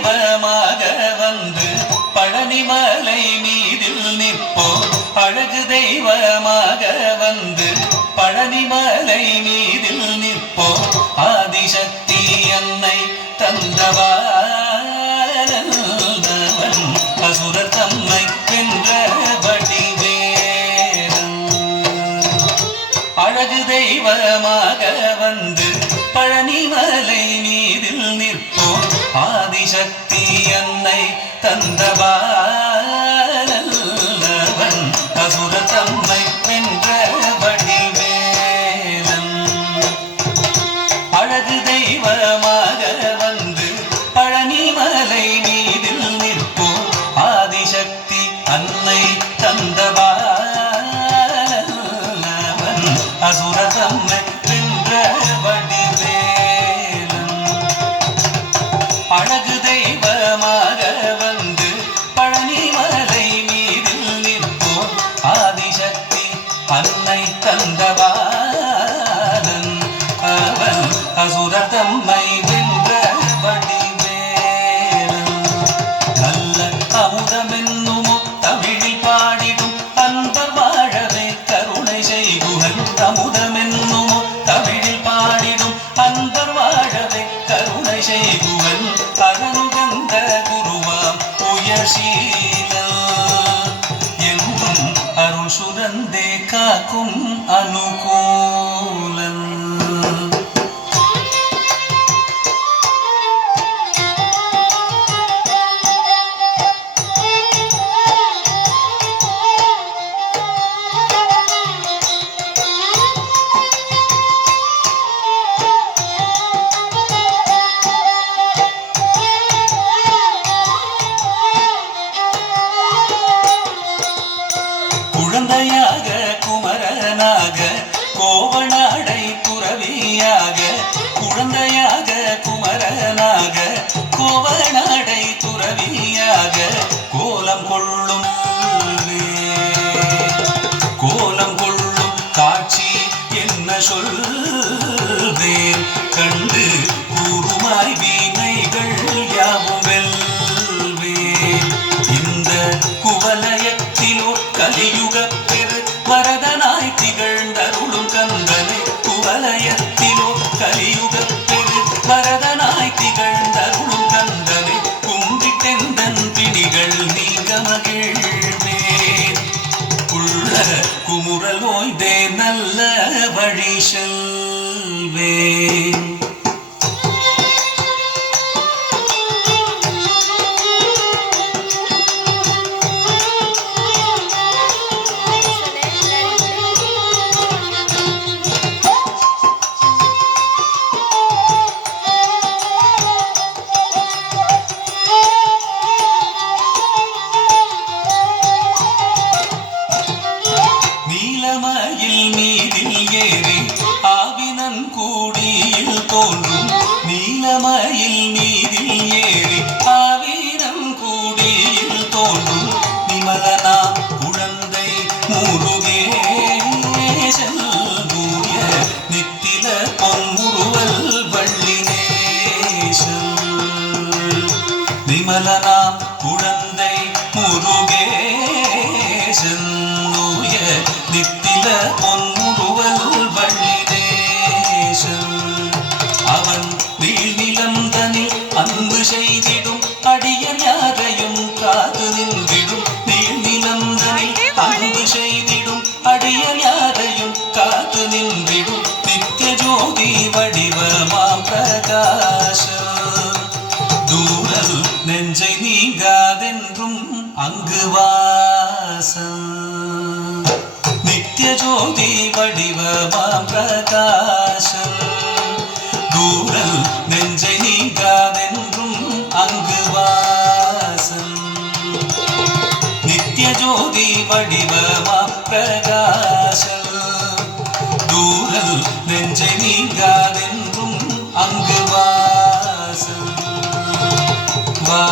தெய்வமாக வந்து பழனிமலை மீதில் நிற்போ அழகு தெய்வமாக வந்து பழனிமலை மீதில் நிற்போ ஆதிசக்தி அன்னை தந்தவான் அசுரர் தம்மை வென்ற வடிவேலன் அழகு தெய்வமாக வந்து பழனிமலை மீதில் நிற்போ ஆதிசக்தி அன்னை தந்தவான் அசுரர் தம்மை வென்ற வடிவேலன் அழகு தெய்வமாக வந்து பழனிமலை மீதில் நிற்போ ஆதிசக்தி அன்னை தந்தவான் அசுரர் தம்மை வென்ற வடிவேலன் அழகு தெய்வமாக வந்து பழனிமலை மீதில் நிற்போ ஆதிசக்தி அன்னை தந்தவான் அவன் அசுரர் தம்மை வென்ற வடிவேலன் நல்ல அமுதமென்னுமோ தமிழில் பாடிடும் அன்பர் வாழவே கருணை செய்குகன் அமுதமென்னுமோ தமிழில் பாடிடும் அன்பர் வாழவே கருணை செய்குவன் அகனுகந்த குருவாம் உயர்ஷீலன் என்றும் அருள் சுரந்தே காக்கும் அனுகூலன் குழந்தையாக குமரனாக கோவனாடை துறவியாக குழந்தையாக குமரனாக கோவனாடை துறவியாக கோலம் கொள்ளும் கோலம் கொள்ளும் காட்சி என்ன சொல்வேன் கண்டு கூறுமாய் வீணைகள் யாவும் வெல்வேன் இந்த குவலயத்திலோ கலியுக பெரு வரதனாய் திகழ்ந்தருளும் கந்தனை குவலயத்திலோ கலியுக பெரு வரதனாய் திகழ்ந்தருளும் கந்தனை கும்பிட்டெந்தன் பிணிகள் நீங்க மகிழ்வேன் உள்ள குமுறல் ஓய்ந்தே நல்ல வழி செல்வேன் நீலமயில் மீதில் ஏறி ஆவினன் கூடியில் தோன்றும் நீலமயில் மீதில் ஏறி ஆவினன் கூடியில் தோன்றும் நிமலனா குழந்தை முருகேசன் தூய நித்தில பொன்முருவல் வள்ளினேசன் நிமலனா குழந்தை முருகேசன் நித்தில பொன்முருவல் வள்ளினேசன் அவன் நீழ்நிலந்தனில் அன்பு செய்திடும் அடியர் யாரையும் காத்து நின்றிடும் நீழ்நிலந்தனில் அன்பு செய்திடும் அடியர் யாரையும் காத்து நின்றிடும் நித்திய ஜோதி வடிவமாம் பிரகாசம் தூரல் நெஞ்சை நீங்காதென்றும் அங்கு வாசம் நித்திய ஜோதி வடிவமாம் பிரகாசம் தூரல் நெஞ்சை நீங்காதென்றும் அங்கு வாசம் நித்திய ஜோதி வடிவமாம் பிரகாசம் தூரல் நெஞ்சை நீங்காதென்றும் அங்கு வாசம் வா